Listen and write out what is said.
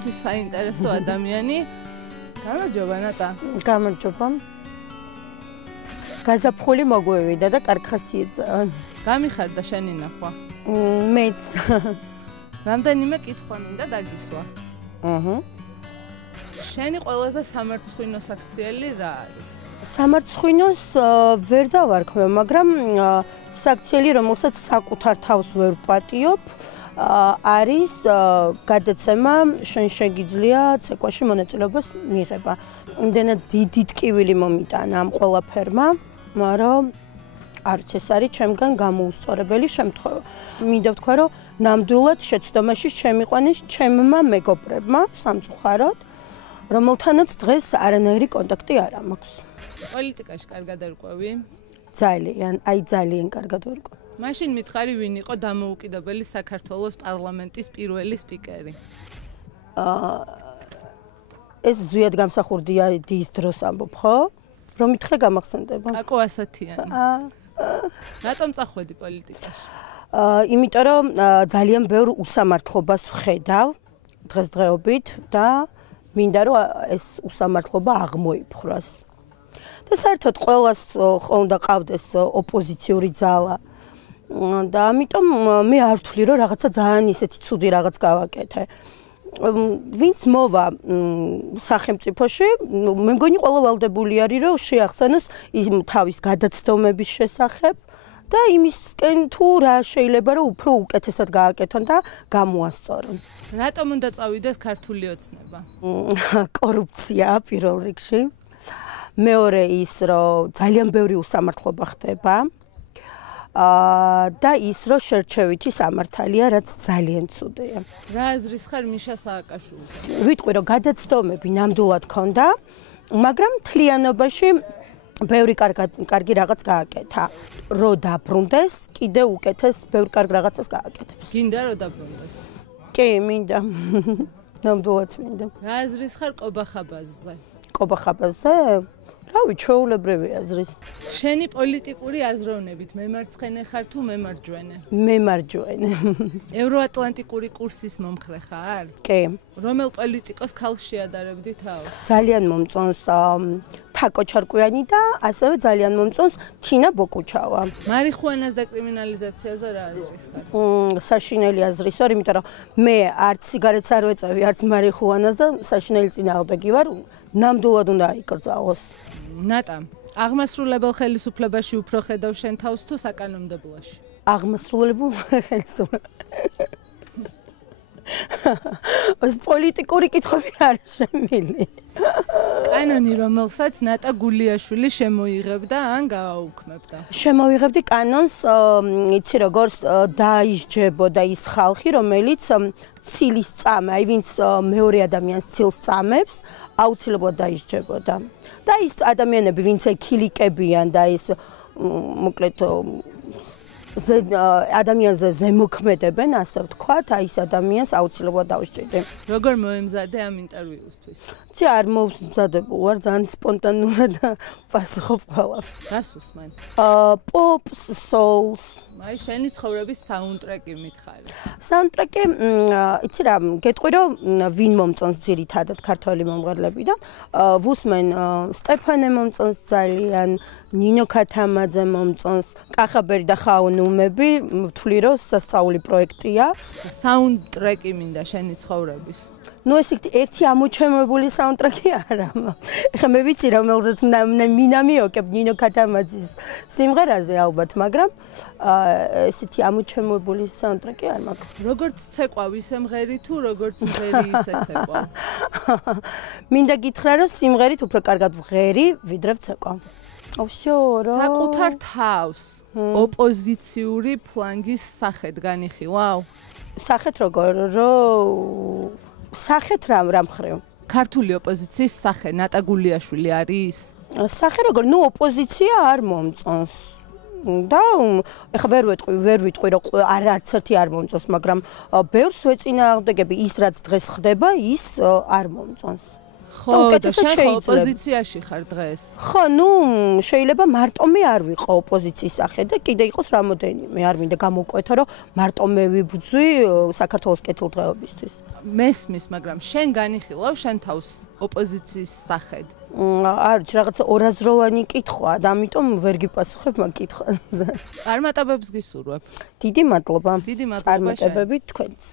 ჩვენთვის საინტერესო ადამიანი. გამარჯობა ნატა. გამარჯობა. გაზაფხული მოგვევიდა და კარგ ხასიათზე. გამიხარდა შენი ნახვა? მეც. რამდენიმე კითხვა მინდა დაგისვა. შენი ყველაზე სამარცხვინო საქციელი რა არის? სამარცხვინოს ვერ დავარქვევ, მაგრამ საქციელი, რომელსაც საკუთარ თავს ვერ ვპატიობ, არის გადაცემა შენ შეგიძლია ცეკვაში მონაწილეობას მიღება. იმდენად დიდი ტკივილი მომიტანა ამ ყველაფერმა, მაგრამ არც ეს არის ჩემგან გამოუსწორებელი შემთხვევა. მინდა ვთქვა, რომ ნამდვილად შეცდომაში შემიყვანის ჩემმა მეგობრებმა სამწუხაროდ, რომელთანაც დღეს არანაირი კონტაქტი არ მაქვს. პოლიტიკაში კარგად არკვევი? ძალიან კარგად ვარკვევ. მაშინ მითხარი, ვინ იყო დამოუკიდებელი საქართველოს პარლამენტის პირველი სპიკერი? ეს ზვიად გამსახურდია დის დროს ამბობ, ხო? რომ მითხრე გამახსენდება. აკო ასათიანი. რატომ წახვედი პოლიტიკაში? იმიტომ რომ ძალიან ბევრ უსამართლობას ვხედავ დღესდღეობით და მინდა რომ ეს უსამართლობა აღმოიფხვრას. და საერთოდ ყველას უნდა ყავდეს ოპოზიციური ძალა. და ამიტომ მე არ ვთვლი რომ რაღაცა ძალიან ისეთი ცუდი რაღაც გავაკეთე. ვინც მოვა სახელმწიფოში, მე მგონი ყველა ვალდებული არის რომ შეახსენოს ის თავის გადაცდომების შესახებ და იმისკენ თუ რა შეიძლება რომ უფრო უკეთესად გააკეთონ და გამოასწორონ. რატომ უნდა წავიდეს ქართული ოცნება? კორუფცია პირველ რიგში. მეორე ის რომ ძალიან ბევრი უსამართლობა ხდება. და ის რომ შერჩევითი სამართალია, რაც ძალიან ცუდია. რა აზრის ხარ მიშა სააკაშვილზე? ვიტყვი რომ გადაცდომები ნამდვილად ქონდა, მაგრამ თლიანობაში ბევრი კარგი რაღაც გააკეთა. რო დაბრუნდეს, კიდე უკეთეს ბევრ კარგ რაღაცას გააკეთებს. გინდა რომ დაბრუნდეს? კი, მინდა. ნამდვილად მინდა. რა აზრის ხარ ყობახაბაზზე? ყობახაბაზზე? რავი, ჩვეულებრივი აზრის. შენი პოლიტიკური აზროვნებით მემარცხენე ხარ თუ მემარჯვენე? მემარჯვენე. ევროატლანტიკური კურსის მომხრე ხარ? კი. რომელ პოლიტიკოს ქალს შეადარებდი თავს? ძალიან მომწონს თაკო ჩარკვიანი და ასევე ძალიან მომწონს თინა ბოკუჩავა. მარიხუანას დაკრიმინალიზაციაზე რა აზრის ხარ? საშინელი აზრის ვარ, იმიტომ რომ მე არც სიგარეტს არ ვეწევი, არც მარიხუანას და საშინელი წინააღმდეგი ვარ, ნამდვილად უნდა აიკრძალოს. ნატა, აღმასრულებელ ხელისუფლებაში უფრო ხედავ შენ თავს თუ საკანონმდებლოში? აღმასრულებელ ხელისუფლებაში. ეს პოლიტიკური კითხვები არ შემილი. კანონი, რომელსაც ნატა გულიაშვილი შემოიღებდა ან გააუქმებდა? შემოვიღებდი კანონს, იცი როგორც დაისჯებოდა ის ხალხი, რომელიც ცილის წამე, აი ვინც მეორე ადამიანს ცილს წამებს, აუცილებლად დაისჯებოდა. და ის ადამიანები, ვინც ქილიკებიან და ის მოკლედ ადამიანზე ზემოქმედებენ, ასე ვთქვათ, აი ეს ადამიანს აუცილებლად დავსჯერდი. როგორ მოემზადე ამ ინტერვიუსთვის? ცი არ მომზადებულ ვარ, ძალიან სპონტანურად პასუხობ ყველაფერს. რას უსმენ? პოპს, soul-ს. აი შენი ცხოვრების საუნდტრეკი მითხარი. საუნდტრეკი, იცი რა, გეტყვი რომ ვინ მომწონს ძირითადად ქართველი მომღერლებიდან, ვუსმენ სტეფანე მომწონს ძალიან, ნინო ქათამაძე მომწონს, კახაბერი და ხაუნუმები, ვთვლი რომ სასწაული პროექტია. საუნდტრეკი მინდა შენი ცხოვრების. ნუ ეს ერთი ამოჩემებული საუნდტრეკი არა. ეხლა მე ვიცი რომელზეც მინდა მივოკებ ნინო ქათამაძის სიმღერაზე ალბათ, მაგრამ ესეთი ამოჩემებული საუნდტრეკი არ მაქვს. როგორც ცეკვა ვისემღერი თუ როგორც მღერი ისე ცეკვა? მინდა გითხრა რომ სიმღერით უფრო კარგად ვღერი, ვიდრე ვცეკვა. ვсё, რა. საკუთარ თავს ოპოზიციური ფლანგის სახედ განიხილავ? სახეთ როგორ, სახეთ რა მხრივ? ქართული ოპოზიციის სახე ნატა გულიაშვილი არის? სახე როგორ, ნუ ოპოზიცია არ მომწონს. და ეხა ვერ ვიტყვი რომ არც ერთი არ მომწონს, მაგრამ ბევრს ვეწინააღმდეგები, ის რაც დღეს ხდება, ის არ მომწონს. ხო, და შენ ხო ოპოზიციაში ხარ დღეს. ხო, ნუ შეიძლება მარტო მე არ ვიყო ოპოზიციის სახე და კიდე იყოს რამოდენიმე. არ მინდა გამოვკვეთო, რომ მარტო მე ვიბრძვი საქართველოს კეთილდღეობისთვის. მესმის, მაგრამ შენ განიხილავ შენ თავს ოპოზიციის სახედ. არ ვიცი, რაღაცა ორაზროვანი კითხვაა და ამიტომ ვერ გიპასუხებ მაგ კითხვაზე. წარმატებებს გისურვებ. დიდი მადლობა. დიდი მადლობა. წარმატებები თქვენს.